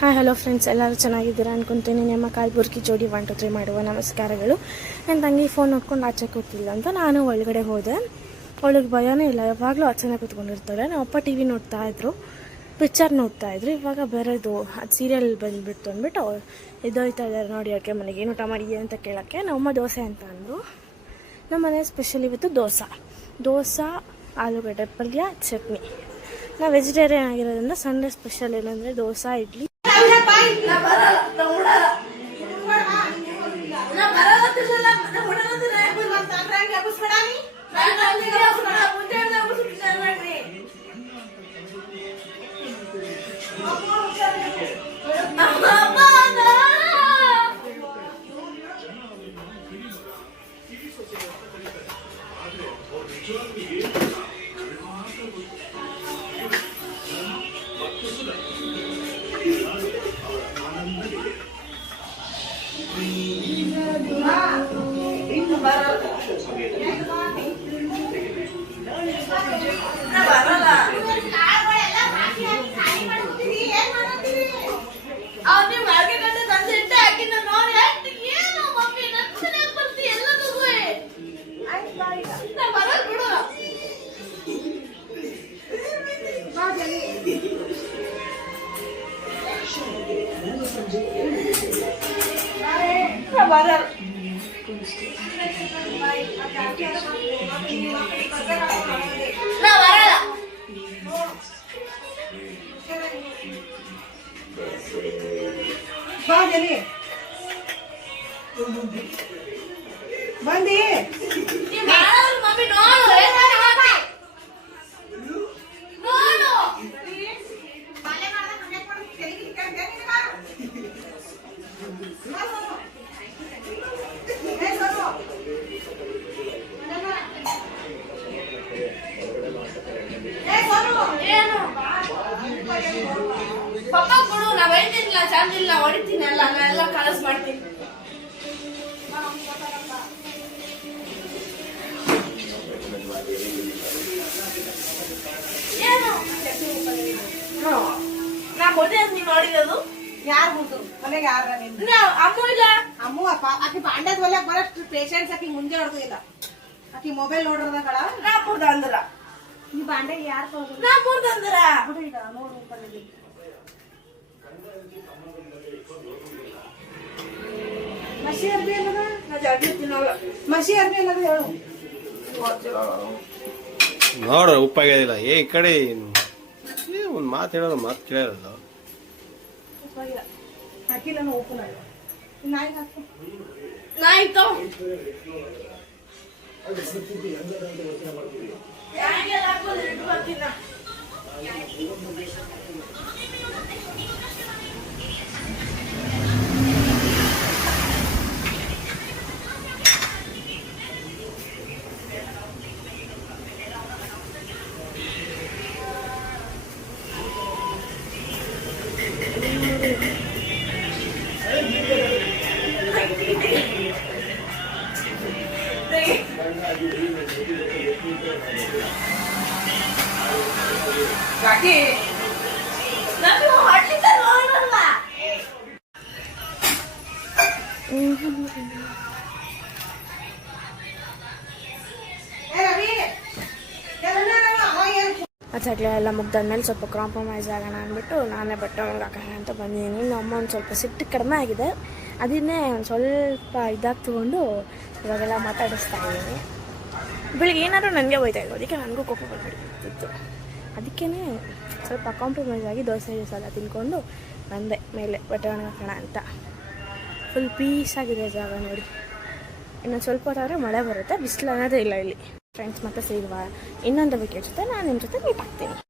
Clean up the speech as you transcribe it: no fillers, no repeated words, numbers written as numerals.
Hi hello friends, ಎಲ್ಲರೂ ಚೆನ್ನಾಗಿದ್ದೀರಾ ಅನ್ಕೊತೀನಿ. ನಿಮ್ಮ ಕಾಲ್ಬುರ್ಗಿ ಜೋಡಿ 1 2 3 ಮಾಡುವ ನಮಸ್ಕಾರಗಳು. ನನ್ನ ತಂಗಿ ಫೋನ್ ನೋಡ್ಕೊಂಡು ಆಚೆ ಕೂತಿಲ್ಲ ಅಂತ ನಾನು ಒಳಗಡೆ ಹೋದೆ. ಅವಳಿಗೆ ಭಯನೇ ಇಲ್ಲ, ಯಾವಾಗಲೂ ಆಚೆನೇ ಕೂತ್ಕೊಂಡಿರ್ತಾಳೆ. ನಮ್ಮ ಅಪ್ಪ ಟಿ ವಿ ನೋಡ್ತಾಯಿದ್ರು, ಪಿಕ್ಚರ್ ನೋಡ್ತಾಯಿದ್ರು. ಇವಾಗ ಬೇರೆದು ಅದು ಸೀರಿಯಲ್ ಬಂದುಬಿಡ್ತು ಅಂದ್ಬಿಟ್ಟು ಎದ್ದೋಯ್ತಾ ಇದ್ದಾರೆ ನೋಡಿ ಅಡುಗೆ ಮನೆಗೆ. ಏನು ಊಟ ಮಾಡಿದ್ಯಾ ಅಂತ ಕೇಳೋಕ್ಕೆ ನಮ್ಮಮ್ಮ ದೋಸೆ ಅಂತ ಅಂದರು. ನಮ್ಮ ಮನೆ ಸ್ಪೆಷಲ್ ಇವತ್ತು ದೋಸೆ, ಆಲೂಗಡ್ಡೆ ಪಲ್ಯ, ಚಟ್ನಿ. ನಾವು ವೆಜಿಟೇರಿಯನ್ ಆಗಿರೋದ್ರಿಂದ ಸಂಡೇ ಸ್ಪೆಷಲ್ ಏನಂದರೆ ದೋಸೆ, ಇಡ್ಲಿ. ಬಂದಿ ಪಪ್ಪ ಕೊಡು, ನಾವ್ ಹೇಳ್ತಿಲ್ಲ ಚಾರ್ಜಿಲ್ಲ, ಹೊಡಿತೀನಿ ಅಲ್ಲ, ನಾನೆಲ್ಲ ಕಲಸ್ ಮಾಡ್ತೀನಿ. ಏನು ನಾ ಮೊದಲೇ ನೀನ್ ನೋಡಿರೋದು ಯಾರು ಮುದ್ದು ಮನೆಗೆ ಯಾರ ಅಮ್ಮು ಇಲ್ಲ. ಅಮ್ಮು ಅಪ್ಪ ಆಕಿ ಬಾಂಡ್ಯದ ಒಲ್ಯಾಗ ಬರಷ್ಟು ಪೇಷನ್ಸ್ ಆಕಿ ಮುಂದೆ ಹೊಡೆದು ಇಲ್ಲ. ಆಕಿ ಮೊಬೈಲ್ ನೋಡ್ರದ ಕಳ ನಾ ಮುರ್ದ ಅಂದ್ರ ಈ ಬಾಂಡೆ ಯಾರು ನಾ ಮುರ್ದ ಅಂದ್ರ ಬಿಡು ಈಗ ನೋಡು ಬಂದಿಲ್ಲ. ಮಸಿ ಅರ್ಬಿ ಅನ್ನದ ನಾ ಜಾಡಿ ತಿನ್ನಲ್ಲ. ಮಸಿ ಅರ್ಬಿ ಅನ್ನದ ಹೇಳು. ನೋಡ್ರ ಉಪ್ಪಾಗ್ಯದಿಲ್ಲ. ಈ ಕಡೆ ಒಂದು ಮಾತು ಹೇಳೋದು ಮಾತು ಕೇಳಲ್ಲ. ಹಾಕಿಲ್ಲ ಓಪನ್ ಆಗ ನಾಯಿ ಹಾಕು ನಾಯ್ತು ಯಾಕೆ ನಾನು ಹೊಡ್ಲಿಕ್ಕೆ ನೋಡಲ್ಲ. ಅದಾಗಲೇ ಎಲ್ಲ ಮುಗ್ದಾದ್ಮೇಲೆ ಸ್ವಲ್ಪ ಕಾಂಪ್ರಮೈಸ್ ಆಗೋಣ ಅಂದ್ಬಿಟ್ಟು ನಾನೇ ಬಟ್ಟೆ ಒಳಗೆ ಹಾಕೋಣ ಅಂತ ಬಂದಿದ್ದೀನಿ. ನಮ್ಮ ಒಂದು ಸ್ವಲ್ಪ ಸಿಟ್ಟು ಕಡಿಮೆ ಆಗಿದೆ, ಅದನ್ನೇ ಒಂದು ಸ್ವಲ್ಪ ಇದಾಗಿ ತೊಗೊಂಡು ಇವಾಗೆಲ್ಲ ಮಾತಾಡಿಸ್ತಾ ಇದ್ದೀನಿ. ಬೆಳಿಗ್ಗೆ ಏನಾದರೂ ನನಗೆ ಹೋಯ್ತಾ ಇದ್ದು, ಅದಕ್ಕೆ ನನಗೂ ಕೋಪ ಬಂದ್ಬಿಡ್ತಿತ್ತು. ಅದಕ್ಕೇ ಸ್ವಲ್ಪ ಕಾಂಪ್ರಮೈಸ್ ಆಗಿ ದೋಸೆ ಎಲ್ಲ ತಿನ್ಕೊಂಡು ಬಂದೆ ಮೇಲೆ ಬಟ್ಟೆ ಒಣಗಿ ಹಾಕೋಣ ಅಂತ. ಫುಲ್ ಪೀಸಾಗಿದೆ ಜಾಗ ನೋಡಿ. ಇನ್ನು ಸ್ವಲ್ಪ ಹೊತ್ತಾದರೆ ಮಳೆ ಬರುತ್ತೆ, ಬಿಸಿಲು ಅನ್ನೋದೇ ಇಲ್ಲ ಇಲ್ಲಿ. ಫ್ರೆಂಡ್ಸ್ ಮತ್ತೆ ಸಿಗುವ ಇನ್ನೊಂದು ವಿಕೆಟ್ ಜೊತೆ ನಾನು ನಿಮ್ಮ ಜೊತೆ ಮೀಟ್ ಆಗ್ತೀನಿ.